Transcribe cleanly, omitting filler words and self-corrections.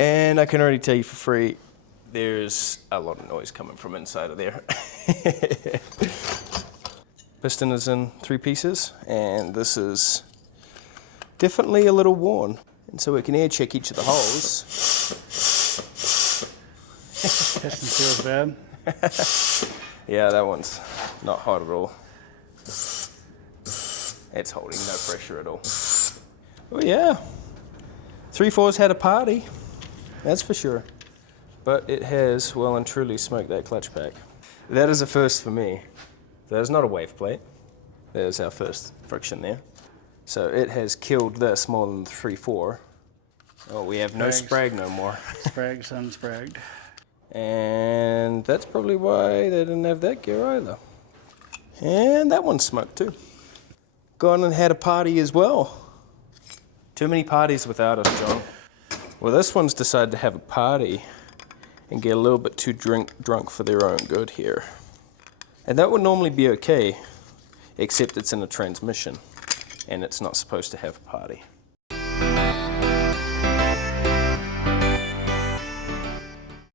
And I can already tell you for free, there's a lot of noise coming from inside of there. Piston is in 3 pieces, and this is definitely a little worn. And so we can air check each of the holes. Piston feels bad. Yeah, that one's not hot at all. It's holding no pressure at all. Oh yeah, 3/4's had a party, that's for sure. But it has well and truly smoked that clutch pack. That is a first for me. There's not a wave plate. There's our first friction there. So it has killed this more than the 3/4. Oh, we have no sprag no more. Spragg's unspragged. And that's probably why they didn't have that gear either. And that one's smoked too. Gone and had a party as well. Too many parties without us, John. Well, this one's decided to have a party and get a little bit too drunk for their own good here. And that would normally be okay, except it's in a transmission and it's not supposed to have a party.